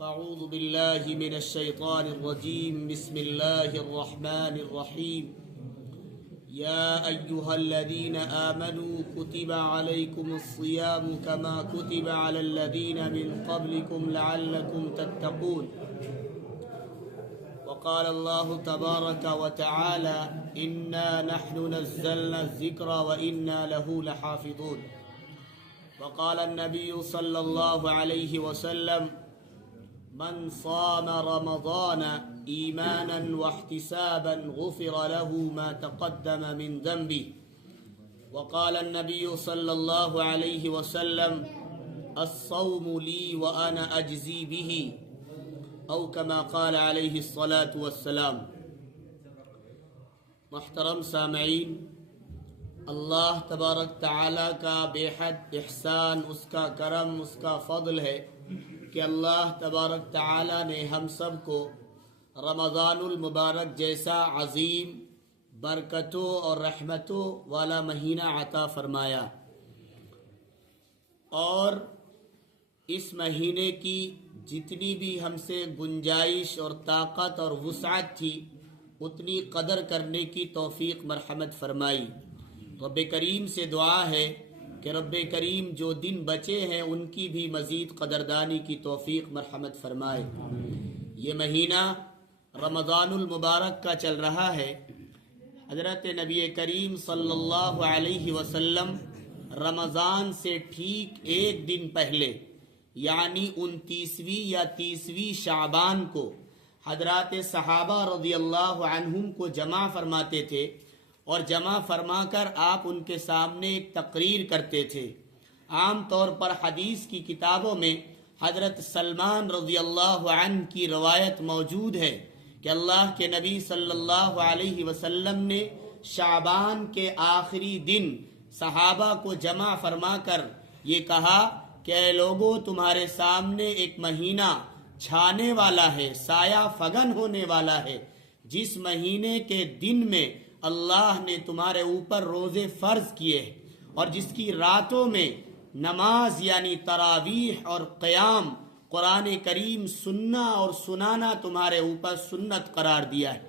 فاعوذ باللہ من الشیطان الرجیم بسم اللہ الرحمن الرحیم یا ایہا الذین آمنوا کتب علیکم الصیام کما کتب علی الذین من قبلکم لعلکم تتقون وقال اللہ تبارک وتعالی انا نحن نزلنا الذکر وانا له لحافظون وقال النبی صلی اللہ علیہ وسلم من صام رمضان ایمانا واحتسابا غفر له ما تقدم من ذنبه وقال النبي صلى الله عليه وسلم الصوم لي وأنا أجزي به أو كما قال عليه الصلاة والسلام۔ محترم سامعین، اللہ تبارک تعالی کا بے حد احسان، اس کا کرم، اس کا فضل ہے کہ اللہ تبارک تعالی نے ہم سب کو رمضان المبارک جیسا عظیم برکتوں اور رحمتوں والا مہینہ عطا فرمایا، اور اس مہینے کی جتنی بھی ہم سے گنجائش اور طاقت اور وسعت تھی اتنی قدر کرنے کی توفیق مرحمت فرمائی۔ رب کریم سے دعا ہے کہ رب کریم جو دن بچے ہیں ان کی بھی مزید قدردانی کی توفیق مرحمت فرمائے۔ یہ مہینہ رمضان المبارک کا چل رہا ہے۔ حضرت نبی کریم صلی اللہ علیہ وسلم رمضان سے ٹھیک ایک دن پہلے یعنی 29ویں یا 30ویں شعبان کو حضرات صحابہ رضی اللہ عنہم کو جمع فرماتے تھے، اور جمع فرما کر آپ ان کے سامنے ایک تقریر کرتے تھے۔ عام طور پر حدیث کی کتابوں میں حضرت سلمان رضی اللہ عنہ کی روایت موجود ہے کہ اللہ کے نبی صلی اللہ علیہ وسلم نے شعبان کے آخری دن صحابہ کو جمع فرما کر یہ کہا کہ اے لوگو، تمہارے سامنے ایک مہینہ چھانے والا ہے، سایہ فگن ہونے والا ہے، جس مہینے کے دن میں اللہ نے تمہارے اوپر روزے فرض کیے اور جس کی راتوں میں نماز یعنی تراویح اور قیام قرآن کریم سننا اور سنانا تمہارے اوپر سنت قرار دیا ہے۔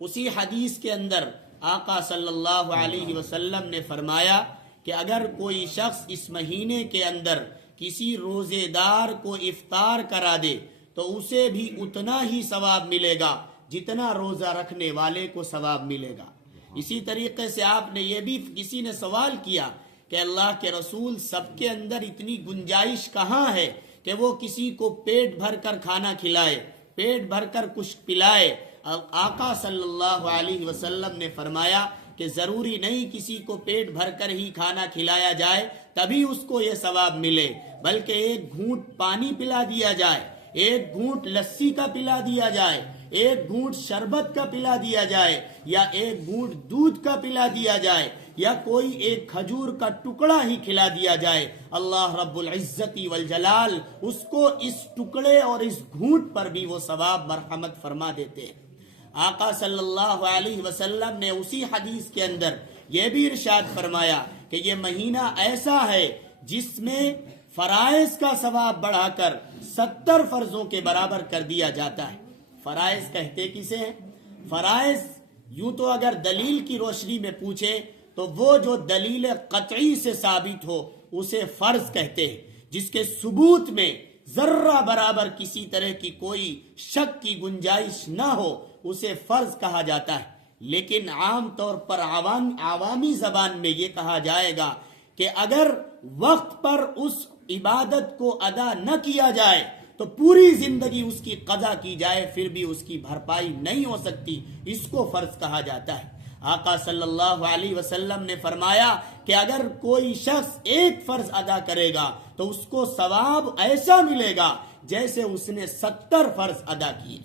اسی حدیث کے اندر آقا صلی اللہ علیہ وسلم نے فرمایا کہ اگر کوئی شخص اس مہینے کے اندر کسی روزے دار کو افطار کرا دے تو اسے بھی اتنا ہی ثواب ملے گا جتنا روزہ رکھنے والے کو ثواب ملے گا۔ اسی طریقے سے آپ نے یہ بھی، کسی نے سوال کیا کہ اللہ کے رسول، سب کے اندر اتنی گنجائش کہاں ہے کہ وہ کسی کو پیٹ بھر کر کھانا کھلائے، پیٹ بھر کر کچھ پلائے؟ آقا صلی اللہ علیہ وسلم نے فرمایا کہ ضروری نہیں کسی کو پیٹ بھر کر ہی کھانا کھلایا جائے تبھی اس کو یہ ثواب ملے، بلکہ ایک گھونٹ پانی پلا دیا جائے، ایک گھونٹ لسی کا پلا دیا جائے، ایک گھونٹ شربت کا پلا دیا جائے، یا ایک گھونٹ دودھ کا پلا دیا جائے، یا کوئی ایک کھجور کا ٹکڑا ہی کھلا دیا جائے، اللہ رب العزت والجلال اس کو اس ٹکڑے اور اس گھونٹ پر بھی وہ ثواب مرحمت فرما دیتے ہیں۔ آقا صلی اللہ علیہ وسلم نے اسی حدیث کے اندر یہ بھی ارشاد فرمایا کہ یہ مہینہ ایسا ہے جس میں فرائض کا ثواب بڑھا کر 70 فرضوں کے برابر کر دیا جاتا ہے۔ فرائض کہتے کسے ہیں؟ فرائض یوں تو اگر دلیل کی روشنی میں پوچھے تو وہ جو دلیل قطعی سے ثابت ہو اسے فرض کہتے ہیں، جس کے ثبوت میں ذرہ برابر کسی طرح کی کوئی شک کی گنجائش نہ ہو اسے فرض کہا جاتا ہے۔ لیکن عام طور پر عوامی زبان میں یہ کہا جائے گا کہ اگر وقت پر اس عبادت کو ادا نہ کیا جائے تو پوری زندگی اس کی قضا کی جائے پھر بھی اس کی بھرپائی نہیں ہو سکتی، اس کو فرض کہا جاتا ہے۔ آقا صلی اللہ علیہ وسلم نے فرمایا کہ اگر کوئی شخص ایک فرض ادا کرے گا تو اس کو ثواب ایسا ملے گا جیسے اس نے 70 فرض ادا کیے۔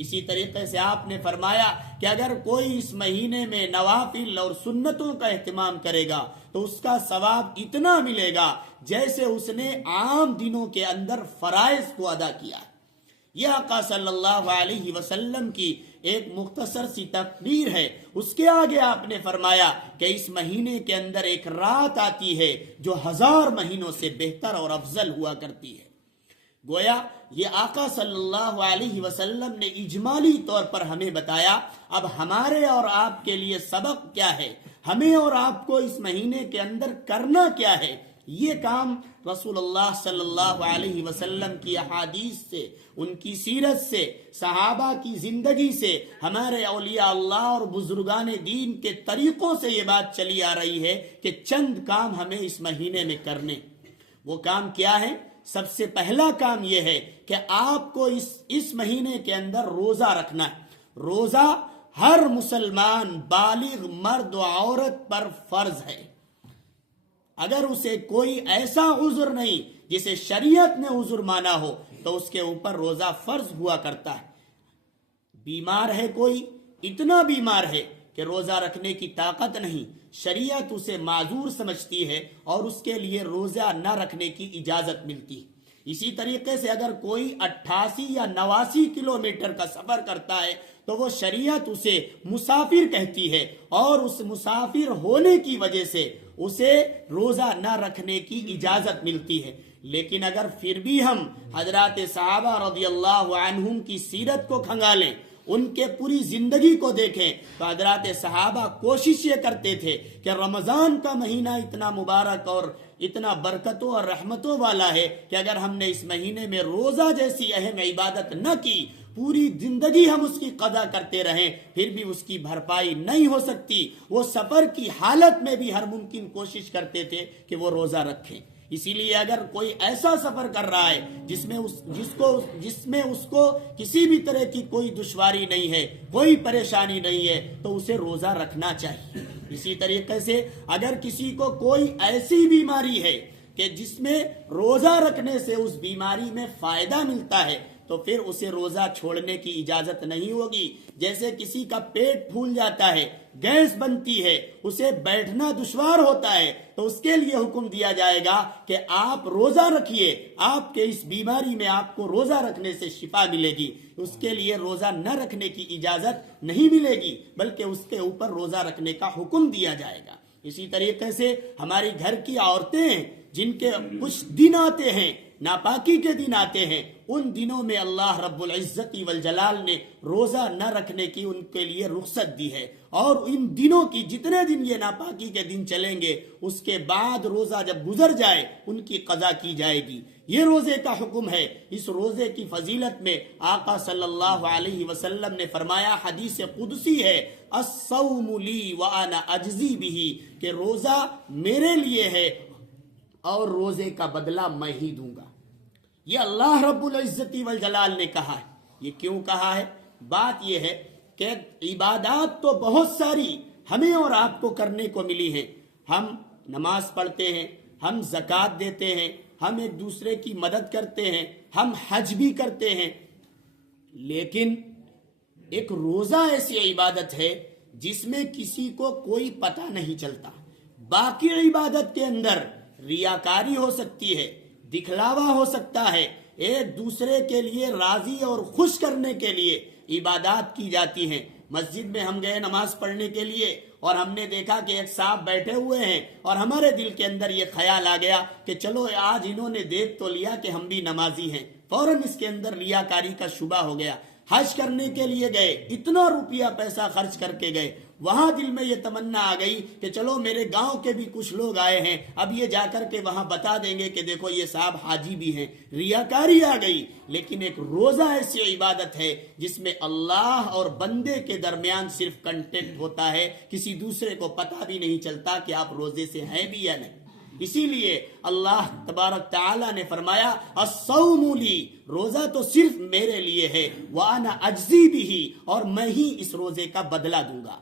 اسی طریقے سے آپ نے فرمایا کہ اگر کوئی اس مہینے میں نوافل اور سنتوں کا اہتمام کرے گا تو اس کا ثواب اتنا ملے گا جیسے اس نے عام دنوں کے اندر فرائض کو ادا کیا۔ یہ آقا صلی اللہ علیہ وسلم کی ایک مختصر سی تقریر ہے۔ اس کے آگے آپ نے فرمایا کہ اس مہینے کے اندر ایک رات آتی ہے جو 1000 مہینوں سے بہتر اور افضل ہوا کرتی ہے۔ گویا یہ آقا صلی اللہ علیہ وسلم نے اجمالی طور پر ہمیں بتایا. اب ہمارے اور آپ کے لیے سبق کیا ہے، ہمیں اور آپ کو اس مہینے کے اندر کرنا کیا ہے. یہ کام رسول اللہ صلی اللہ علیہ وسلم کی احادیث سے، ان کی سیرت سے، صحابہ کی زندگی سے، ہمارے اولیاء اللہ اور بزرگان دین کے طریقوں سے یہ بات چلی آ رہی ہے کہ چند کام ہمیں اس مہینے میں کرنے. وہ کام کیا ہے؟ سب سے پہلا کام یہ ہے کہ آپ کو اس مہینے کے اندر روزہ رکھنا ہے. روزہ ہر مسلمان بالغ مرد و عورت پر فرض ہے. اگر اسے کوئی ایسا عذر نہیں جسے شریعت نے عذر مانا ہو تو اس کے اوپر روزہ فرض ہوا کرتا ہے. بیمار ہے کوئی، اتنا بیمار ہے کہ روزہ رکھنے کی طاقت نہیں، شریعت اسے معذور سمجھتی ہے اور اس کے لیے روزہ نہ رکھنے کی اجازت ملتی ہے. اسی طریقے سے اگر کوئی 88 یا 89 کلومیٹر کا سفر کرتا ہے تو وہ شریعت اسے مسافر کہتی ہے اور اس مسافر ہونے کی وجہ سے اسے روزہ نہ رکھنے کی اجازت ملتی ہے. لیکن اگر پھر بھی ہم حضرات صحابہ رضی اللہ عنہم کی سیرت کو کھنگالیں، ان کے پوری زندگی کو دیکھیں تو حضرات صحابہ کوشش یہ کرتے تھے کہ رمضان کا مہینہ اتنا مبارک اور اتنا برکتوں اور رحمتوں والا ہے کہ اگر ہم نے اس مہینے میں روزہ جیسی اہم عبادت نہ کی، پوری زندگی ہم اس کی قضا کرتے رہیں پھر بھی اس کی بھرپائی نہیں ہو سکتی. وہ سفر کی حالت میں بھی ہر ممکن کوشش کرتے تھے کہ وہ روزہ رکھیں. اسی لیے اگر کوئی ایسا سفر کر رہا ہے جس میں اس کو کسی بھی طرح کی کوئی دشواری نہیں ہے، کوئی پریشانی نہیں ہے، تو اسے روزہ رکھنا چاہیے. اسی طریقے سے اگر کسی کو کوئی ایسی بیماری ہے کہ جس میں روزہ رکھنے سے اس بیماری میں فائدہ ملتا ہے تو پھر اسے روزہ چھوڑنے کی اجازت نہیں ہوگی. جیسے کسی کا پیٹ پھول جاتا ہے، گیس بنتی ہے، اسے بیٹھنا دشوار ہوتا ہے تو اس کے لیے حکم دیا جائے گا کہ آپ روزہ رکھیے، آپ کے اس بیماری میں آپ کو روزہ رکھنے سے شفا ملے گی. اس کے لیے روزہ نہ رکھنے کی اجازت نہیں ملے گی بلکہ اس کے اوپر روزہ رکھنے کا حکم دیا جائے گا. اسی طریقے سے ہماری گھر کی عورتیں ہیں جن کے کچھ دن آتے ہیں، ناپاکی کے دن آتے ہیں، ان دنوں میں اللہ رب العزت والجلال نے روزہ نہ رکھنے کی ان کے لیے رخصت دی ہے. اور ان دنوں کی جتنے دن یہ ناپاکی کے دن چلیں گے اس کے بعد روزہ جب گزر جائے ان کی قضا کی جائے گی. یہ روزے کا حکم ہے. اس روزے کی فضیلت میں آقا صلی اللہ علیہ وسلم نے فرمایا، حدیث قدسی ہے، الصوم لی وانا اجزی بہ، کہ روزہ میرے لیے ہے اور روزے کا بدلہ میں ہی دوں گا. یہ اللہ رب العزت والجلال نے کہا ہے. یہ کیوں کہا ہے؟ بات یہ ہے کہ عبادات تو بہت ساری ہمیں اور آپ کو کرنے کو ملی ہیں. ہم نماز پڑھتے ہیں، ہم زکوٰۃ دیتے ہیں، ہم ایک دوسرے کی مدد کرتے ہیں، ہم حج بھی کرتے ہیں. لیکن ایک روزہ ایسی عبادت ہے جس میں کسی کو کوئی پتہ نہیں چلتا. باقی عبادت کے اندر ریاکاری ہو سکتی ہے، دکھلاوا ہو سکتا ہے، ایک دوسرے کے لیے راضی اور خوش کرنے کے لیے عبادات کی جاتی ہیں. مسجد میں ہم گئے نماز پڑھنے کے لیے اور ہم نے دیکھا کہ ایک صاحب بیٹھے ہوئے ہیں اور ہمارے دل کے اندر یہ خیال آ گیا کہ چلو آج انہوں نے دیکھ تو لیا کہ ہم بھی نمازی ہیں، فوراً اس کے اندر ریاکاری کا شبہ ہو گیا. حج کرنے کے لیے گئے، اتنا روپیہ پیسہ خرچ کر کے گئے، وہاں دل میں یہ تمنا آ گئی کہ چلو میرے گاؤں کے بھی کچھ لوگ آئے ہیں، اب یہ جا کر کے وہاں بتا دیں گے کہ دیکھو یہ صاحب حاجی بھی ہیں. ریاکاری آ گئی. لیکن ایک روزہ ایسی عبادت ہے جس میں اللہ اور بندے کے درمیان صرف کنٹیکٹ ہوتا ہے، کسی دوسرے کو پتہ بھی نہیں چلتا کہ آپ روزے سے ہیں بھی یا نہیں. اسی لیے اللہ تبارک تعالیٰ نے فرمایا، الصوم لی، روزہ تو صرف میرے لیے ہے، وانا اجزی بہ، اور میں ہی اس روزے کا بدلہ دوں گا.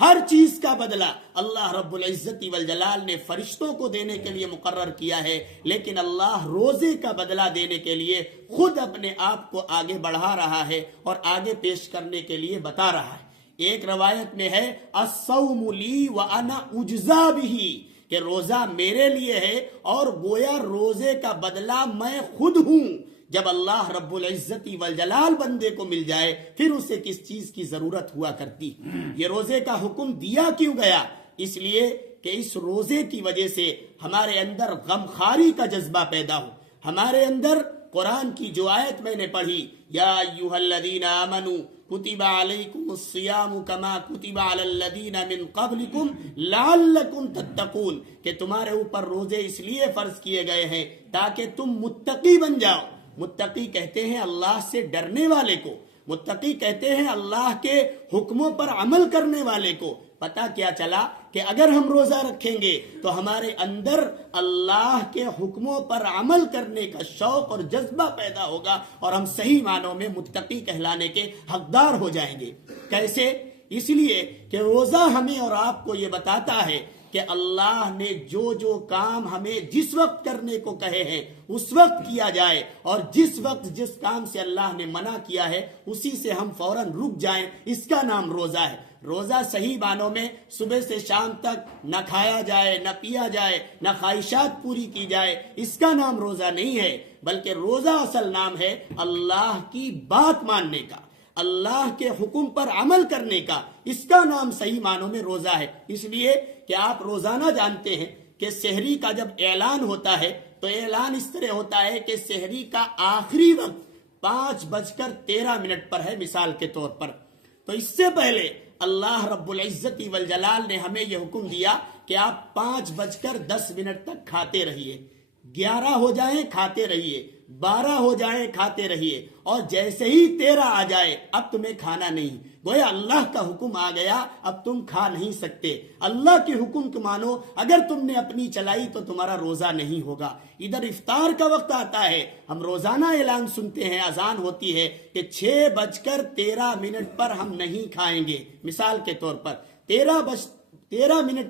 ہر چیز کا بدلہ اللہ رب العزت والجلال نے فرشتوں کو دینے کے لیے مقرر کیا ہے، لیکن اللہ روزے کا بدلہ دینے کے لیے خود اپنے آپ کو آگے بڑھا رہا ہے اور آگے پیش کرنے کے لیے بتا رہا ہے. ایک روایت میں ہے، الصوم لی وانا اجزا بہ، کہ روزہ میرے لیے ہے اور گویا روزے کا بدلہ میں خود ہوں. جب اللہ رب العزت والجلال بندے کو مل جائے پھر اسے کس چیز کی ضرورت ہوا کرتی. یہ روزے کا حکم دیا کیوں گیا؟ اس لیے کہ اس روزے کی وجہ سے ہمارے اندر غمخواری کا جذبہ پیدا ہو، ہمارے اندر قرآن کی جو آیت میں نے پڑھی، یا ایھا الذین آمنوا کتب علیکم الصیام کما کتب علی الذین من قبلکم لعلکم تتقون، کہ تمہارے اوپر روزے اس لیے فرض کیے گئے ہیں تاکہ تم متقی بن جاؤ۔ متقی کہتے ہیں اللہ سے ڈرنے والے کو، متقی کہتے ہیں اللہ کے حکموں پر عمل کرنے والے کو۔ پتہ کیا چلا کہ اگر ہم روزہ رکھیں گے تو ہمارے اندر اللہ کے حکموں پر عمل کرنے کا شوق اور جذبہ پیدا ہوگا اور ہم صحیح معنوں میں متقی کہلانے کے حقدار ہو جائیں گے۔ کیسے؟ اس لیے کہ روزہ ہمیں اور آپ کو یہ بتاتا ہے کہ اللہ نے جو کام ہمیں جس وقت کرنے کو کہے ہیں اس وقت کیا جائے، اور جس وقت جس کام سے اللہ نے منع کیا ہے اسی سے ہم فوراً رک جائیں، اس کا نام روزہ ہے۔ روزہ صحیح معنوں میں صبح سے شام تک نہ کھایا جائے، نہ پیا جائے، نہ خواہشات پوری کی جائے، اس کا نام روزہ نہیں ہے، بلکہ روزہ اصل نام ہے اللہ کی بات ماننے کا، اللہ کے حکم پر عمل کرنے کا، اس کا نام صحیح معنوں میں روزہ ہے۔ اس لیے کہ آپ روزانہ جانتے ہیں کہ سحری کا جب اعلان ہوتا ہے تو اعلان اس طرح ہوتا ہے کہ سحری کا آخری وقت 5:13 پر ہے، مثال کے طور پر۔ تو اس سے پہلے اللہ رب العزت والجلال نے ہمیں یہ حکم دیا کہ آپ 5:10 تک کھاتے رہیے، 11 ہو جائیں کھاتے رہیے، 12 ہو جائیں کھاتے رہیے، اور جیسے ہی 13 آ جائے اب تمہیں کھانا نہیں۔ گویا اللہ کا حکم آ گیا، اب تم کھا نہیں سکتے۔ اللہ کے حکم کو مانو، اگر تم نے اپنی چلائی تو تمہارا روزہ نہیں ہوگا۔ ادھر افطار کا وقت آتا ہے، ہم روزانہ اعلان سنتے ہیں، اذان ہوتی ہے کہ 6:13 پر ہم نہیں کھائیں گے۔ مثال کے طور پر 13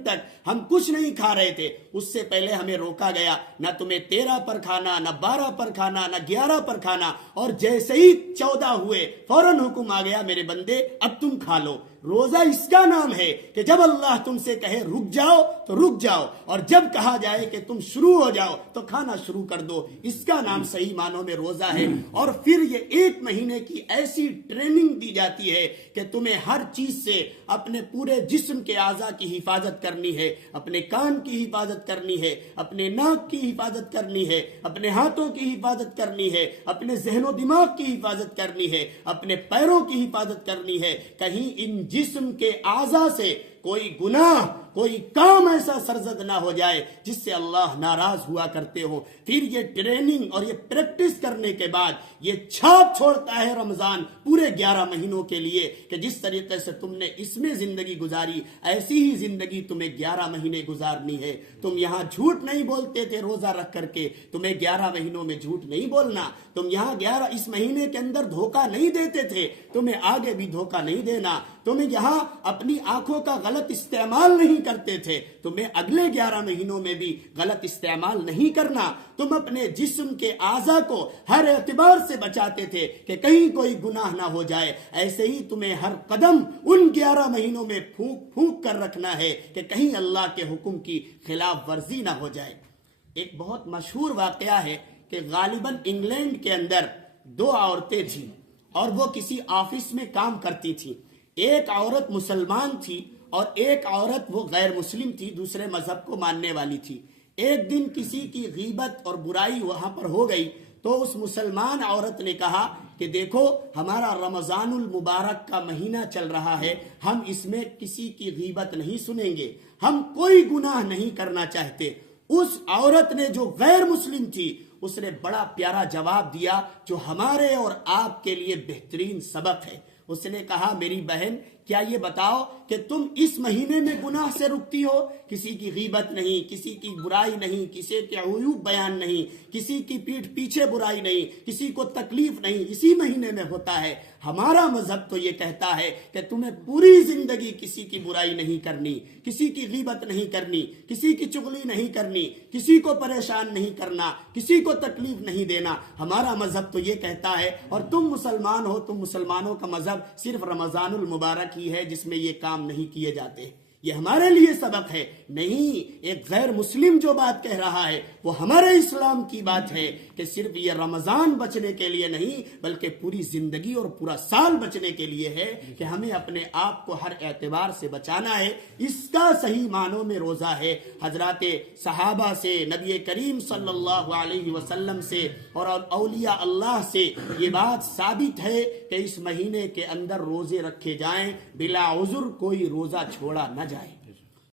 تک ہم کچھ نہیں کھا رہے تھے، اس سے پہلے ہمیں روکا گیا، نہ تمہیں 13 پر کھانا، نہ 12 پر کھانا، نہ 11 پر کھانا، اور جیسے ہی 14 ہوئے فوراً حکم آ گیا میرے بندے اب تم کھا لو۔ روزہ اس کا نام ہے کہ جب اللہ تم سے کہے رک جاؤ تو رک جاؤ، اور جب کہا جائے کہ تم شروع ہو جاؤ تو کھانا شروع کر دو، اس کا نام صحیح معنوں میں روزہ ہے۔ اور پھر یہ 1 مہینے کی ایسی ٹریننگ دی جاتی ہے کہ تمہیں ہر چیز سے اپنے پورے جسم کے اعضاء کی حفاظت کرنی ہے، اپنے کان کی حفاظت کرنی ہے، اپنے ناک کی حفاظت کرنی ہے، اپنے ہاتھوں کی حفاظت کرنی ہے، اپنے ذہن و دماغ کی حفاظت کرنی ہے، اپنے پیروں کی حفاظت کرنی ہے، کہیں ان جسم کے اعضاء سے کوئی گناہ، کوئی کام ایسا سرزد نہ ہو جائے جس سے اللہ ناراض ہوا کرتے ہو۔ پھر یہ ٹریننگ اور یہ پریکٹس کرنے کے بعد یہ چھاپ چھوڑتا ہے رمضان پورے 11 مہینوں کے لیے کہ جس طریقے سے تم نے اس میں زندگی گزاری ایسی ہی زندگی تمہیں 11 مہینے گزارنی ہے۔ تم یہاں جھوٹ نہیں بولتے تھے روزہ رکھ کر کے، تمہیں 11 مہینوں میں جھوٹ نہیں بولنا۔ تم یہاں 11 اس مہینے کے اندر دھوکہ نہیں دیتے تھے، تمہیں آگے بھی دھوکہ نہیں دینا۔ تم یہاں اپنی آنکھوں کا غلط استعمال نہیں کرتے تھے، تمہیں اگلے 11 مہینوں میں بھی غلط استعمال نہیں کرنا۔ تم اپنے جسم کے اعضاء کو ہر اعتبار سے بچاتے تھے کہ کہیں کوئی گناہ نہ ہو جائے، ایسے ہی تمہیں ہر قدم ان 11 مہینوں میں پھونک پھونک کر رکھنا ہے کہ کہیں اللہ کے حکم کی خلاف ورزی نہ ہو جائے۔ ایک بہت مشہور واقعہ ہے کہ غالباً انگلینڈ کے اندر 2 عورتیں تھیں اور وہ کسی آفس میں کام کرتی تھیں۔ ایک عورت مسلمان تھی اور ایک عورت وہ غیر مسلم تھی، دوسرے مذہب کو ماننے والی تھی۔ ایک دن کسی کی غیبت اور برائی وہاں پر ہو گئی تو اس مسلمان عورت نے کہا کہ دیکھو ہمارا رمضان المبارک کا مہینہ چل رہا ہے، ہم اس میں کسی کی غیبت نہیں سنیں گے، ہم کوئی گناہ نہیں کرنا چاہتے۔ اس عورت نے جو غیر مسلم تھی اس نے بڑا پیارا جواب دیا جو ہمارے اور آپ کے لیے بہترین سبق ہے۔ اس نے کہا میری بہن کیا یہ بتاؤ کہ تم اس مہینے میں گناہ سے رکتی ہو؟ کسی کی غیبت نہیں، کسی کی برائی نہیں، کسی کے عیوب بیان نہیں، کسی کی پیٹھ پیچھے برائی نہیں، کسی کو تکلیف نہیں، اسی مہینے میں ہوتا ہے۔ ہمارا مذہب تو یہ کہتا ہے کہ تمہیں پوری زندگی کسی کی برائی نہیں کرنی، کسی کی غیبت نہیں کرنی، کسی کی چغلی نہیں کرنی، کسی کو پریشان نہیں کرنا، کسی کو تکلیف نہیں دینا۔ ہمارا مذہب تو یہ کہتا ہے، اور تم مسلمان ہو، تم مسلمانوں کا مذہب صرف رمضان المبارک ہی ہے جس میں یہ کام نہیں کیے جاتے۔ یہ ہمارے لیے سبق ہے. نہیں، ایک غیر مسلم جو بات کہہ رہا ہے وہ ہمارے اسلام کی بات ہے کہ صرف یہ رمضان بچنے کے لیے نہیں بلکہ پوری زندگی اور پورا سال بچنے کے لیے ہے کہ ہمیں اپنے آپ کو ہر اعتبار سے بچانا ہے. اس کا صحیح معنوں میں روزہ ہے. حضرات صحابہ سے، نبی کریم صلی اللہ علیہ وسلم سے اور اولیاء اللہ سے یہ بات ثابت ہے کہ اس مہینے کے اندر روزے رکھے جائیں، بلا عذر کوئی روزہ چھوڑا نہ جائے.